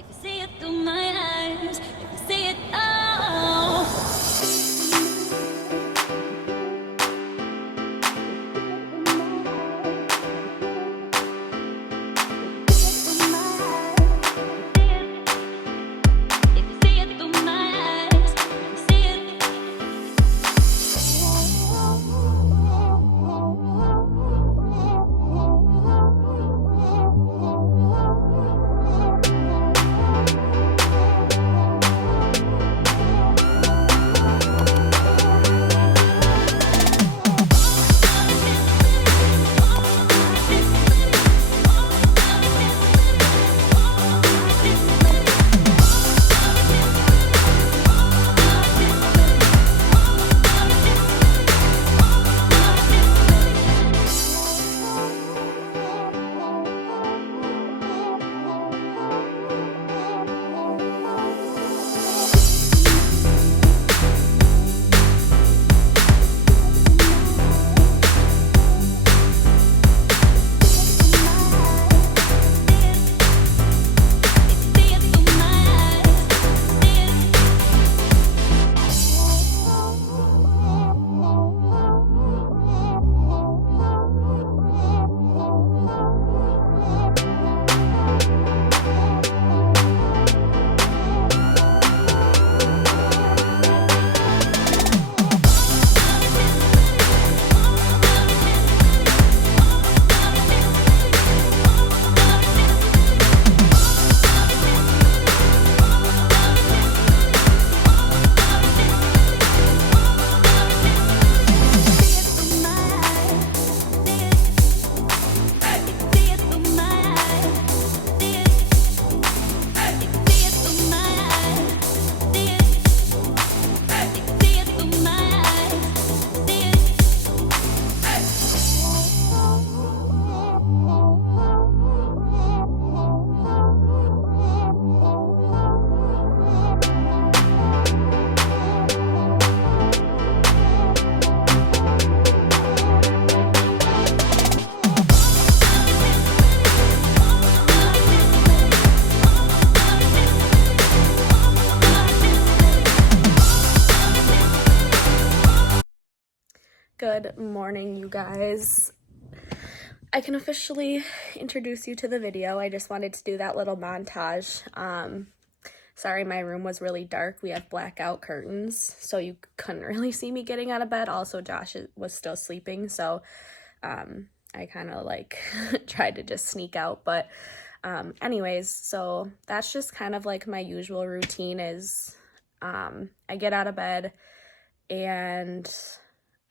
If you see it through my eyes, if you see it all. If you see it through my eyes, if you see it. Good morning, you guys. I can officially introduce you to the video. I just wanted to do that little montage. Sorry, my room was really dark. We have blackout curtains, so you couldn't really see me getting out of bed. Also, Josh was still sleeping, so I kind of like tried to just sneak out. But anyways, so that's just kind of like my usual routine is I get out of bed and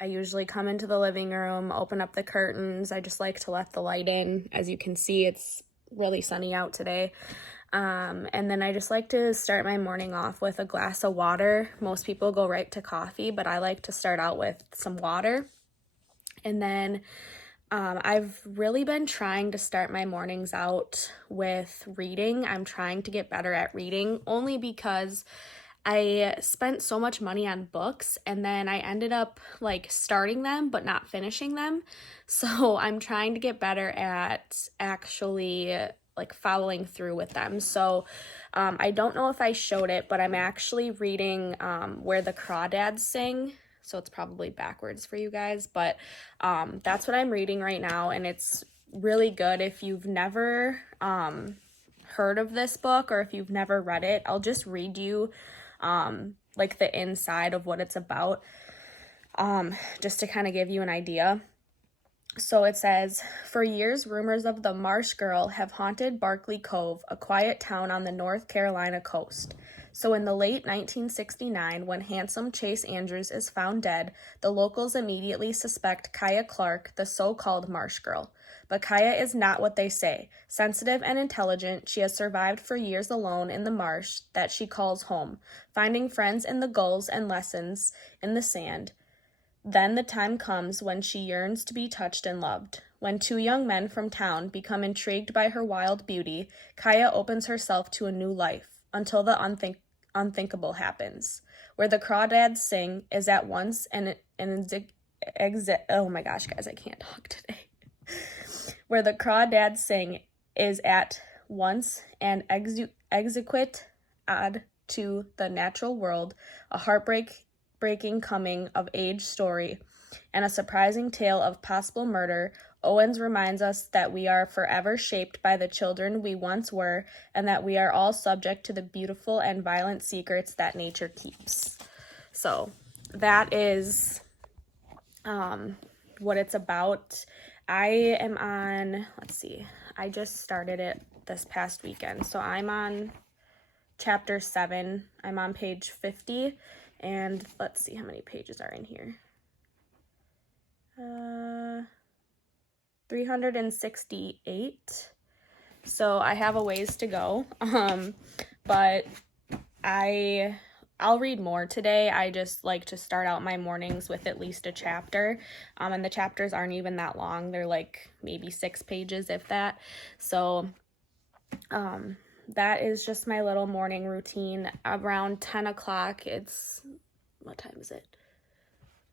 I usually come into the living room, open up the curtains. I just like to let the light in. As you can see, it's really sunny out today. And then I just like to start my morning off with a glass of water. Most people go right to coffee, but I like to start out with some water. And then I've really been trying to start my mornings out with reading. I'm trying to get better at reading only because I spent so much money on books and then I ended up like starting them but not finishing them. So I'm trying to get better at actually like following through with them. So I don't know if I showed it, but I'm actually reading Where the Crawdads Sing. So it's probably backwards for you guys, but that's what I'm reading right now, and it's really good. If you've never heard of this book or if you've never read it, I'll just read you like the inside of what it's about, just to kind of give you an idea. So it says, for years, rumors of the Marsh Girl have haunted Barkley Cove, a quiet town on the North Carolina coast. So in the late 1969, when handsome Chase Andrews is found dead, the locals immediately suspect Kaya Clark, the so-called Marsh Girl. But Kaya is not what they say. Sensitive and intelligent, she has survived for years alone in the marsh that she calls home, finding friends in the gulls and lessons in the sand. Then the time comes when she yearns to be touched and loved. When two young men from town become intrigued by her wild beauty, Kaya opens herself to a new life, until the unthinkable happens. Where the Crawdads Sing is at once oh my gosh, guys, I can't talk today. Where the Crawdads Sing is at once an exquisite ode to the natural world, a heartbreaking coming of age story, and a surprising tale of possible murder, Owens reminds us that we are forever shaped by the children we once were, and that we are all subject to the beautiful and violent secrets that nature keeps. So that is what it's about. I am on, let's see, I just started it this past weekend. So I'm on chapter 7. I'm on page 50, and let's see how many pages are in here. 368. So I have a ways to go. But I'll read more today. I just like to start out my mornings with at least a chapter. And the chapters aren't even that long. They're like maybe 6 pages, if that. So that is just my little morning routine. Around 10 o'clock, what time is it?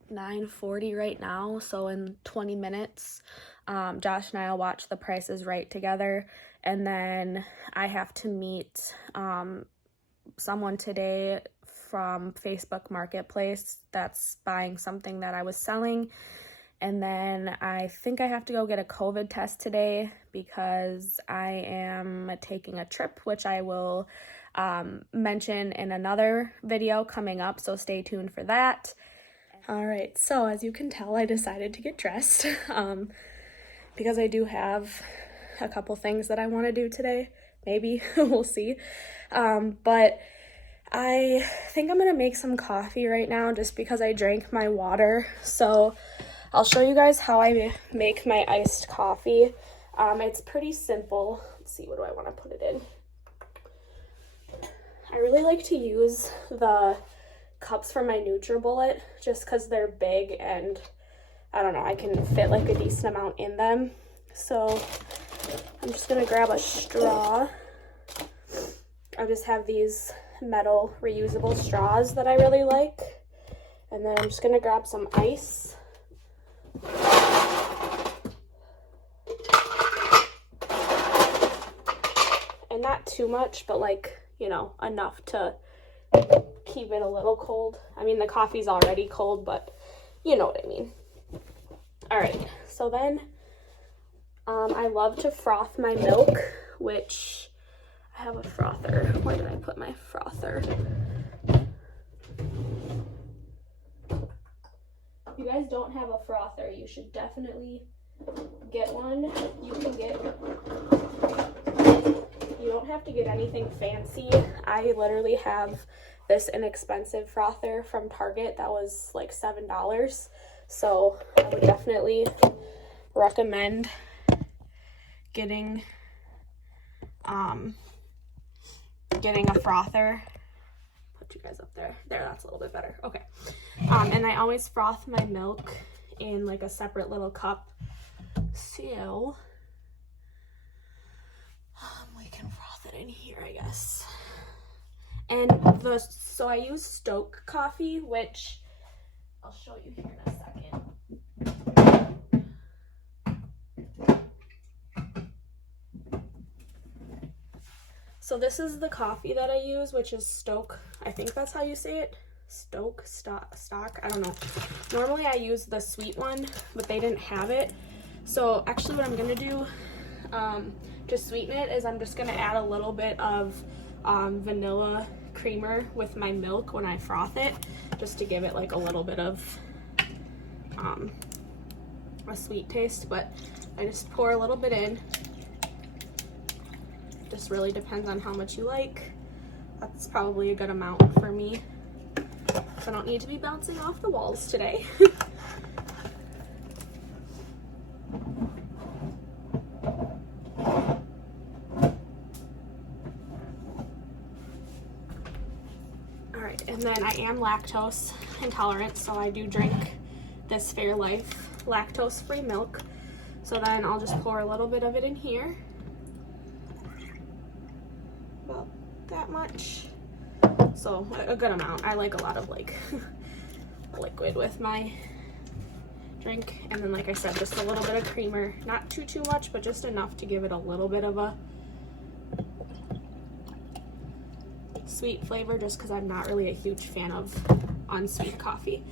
9:40 right now, so in 20 minutes, Josh and I will watch The Price is Right together, and then I have to meet someone today from Facebook Marketplace that's buying something that I was selling, and then I think I have to go get a COVID test today because I am taking a trip, which I will mention in another video coming up, so stay tuned for that. All right, so as you can tell, I decided to get dressed because I do have a couple things that I want to do today. Maybe, we'll see. But I think I'm going to make some coffee right now just because I drank my water. So I'll show you guys how I make my iced coffee. It's pretty simple. Let's see, what do I want to put it in? I really like to use the cups from my NutriBullet just because they're big and I don't know, I can fit like a decent amount in them. So I'm just gonna grab a straw. I just have these metal reusable straws that I really like, and then I'm just gonna grab some ice. And not too much, but like, you know, enough to keep it a little cold. I mean, the coffee's already cold, but you know what I mean. All right, so then I love to froth my milk, which I have a frother. Where did I put my frother? If you guys don't have a frother, you should definitely get one. You don't have to get anything fancy. I literally have this inexpensive frother from Target that was like $7. So I would definitely recommend getting a frother. Put you guys up there. There, that's a little bit better. Okay. And I always froth my milk in like a separate little cup. So we can froth it in here, I guess. And so I use Stoke coffee, which I'll show you here in a second. So this is the coffee that I use, which is Stoke. I think that's how you say it. Stoke, stock, I don't know. Normally I use the sweet one, but they didn't have it. So actually what I'm gonna do to sweeten it is I'm just gonna add a little bit of vanilla creamer with my milk when I froth it, just to give it like a little bit of a sweet taste. But I just pour a little bit in. Just really depends on how much you like. That's probably a good amount for me, so I don't need to be bouncing off the walls today. Alright, and then I am lactose intolerant, so I do drink this Fairlife lactose-free milk. So then I'll just pour a little bit of it in here. About that much. So a good amount. I like a lot of like liquid with my drink. And then like I said, just a little bit of creamer. Not too much, but just enough to give it a little bit of a sweet flavor just because I'm not really a huge fan of unsweet coffee.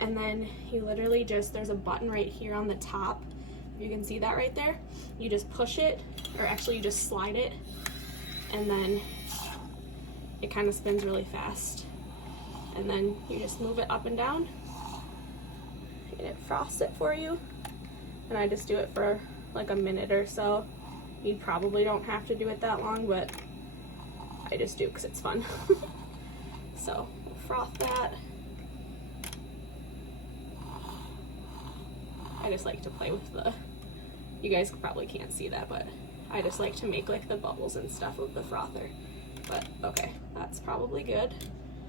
And then you literally just, there's a button right here on the top. You can see that right there. You just push it, or actually you just slide it, and then it kind of spins really fast. And then you just move it up and down, and it frosts it for you. And I just do it for like a minute or so. You probably don't have to do it that long, but I just do because it's fun. So we'll froth that. I just like to play with the, you guys probably can't see that, but I just like to make like the bubbles and stuff with the frother. But okay, that's probably good.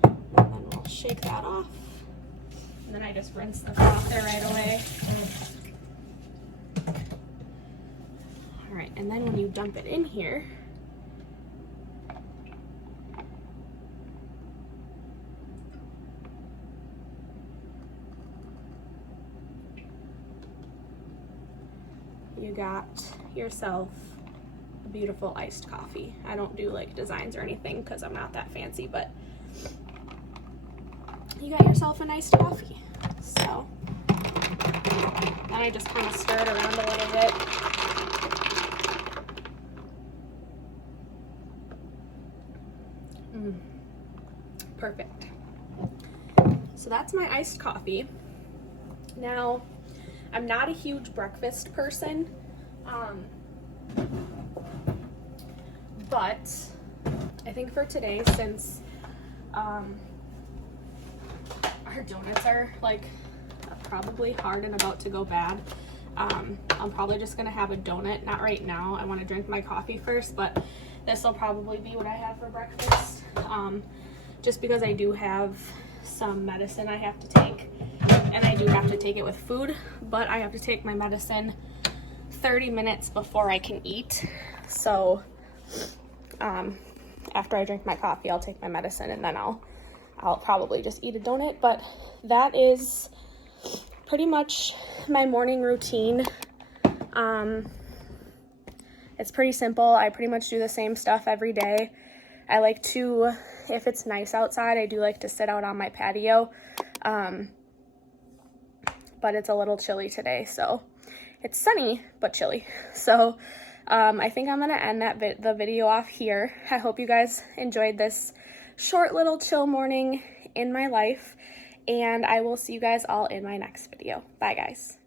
And then we'll shake that off. And then I just rinse the frother right away. All right, and then when you dump it in here, you got yourself a beautiful iced coffee. I don't do like designs or anything because I'm not that fancy, but you got yourself an iced coffee. So then I just kind of stir it around a little bit. Perfect. So that's my iced coffee. Now, I'm not a huge breakfast person, but I think for today, since our donuts are like probably hard and about to go bad, I'm probably just gonna have a donut. Not right now, I want to drink my coffee first, but this will probably be what I have for breakfast, just because I do have some medicine I have to take, and I do have to take it with food, but I have to take my medicine 30 minutes before I can eat. So after I drink my coffee, I'll take my medicine, and then I'll probably just eat a donut. But that is pretty much my morning routine. It's pretty simple. I pretty much do the same stuff every day. I like to, if it's nice outside, I do like to sit out on my patio. But it's a little chilly today, so it's sunny but chilly. So I think I'm gonna end the video off here. I hope you guys enjoyed this short little chill morning in my life, and I will see you guys all in my next video. Bye guys.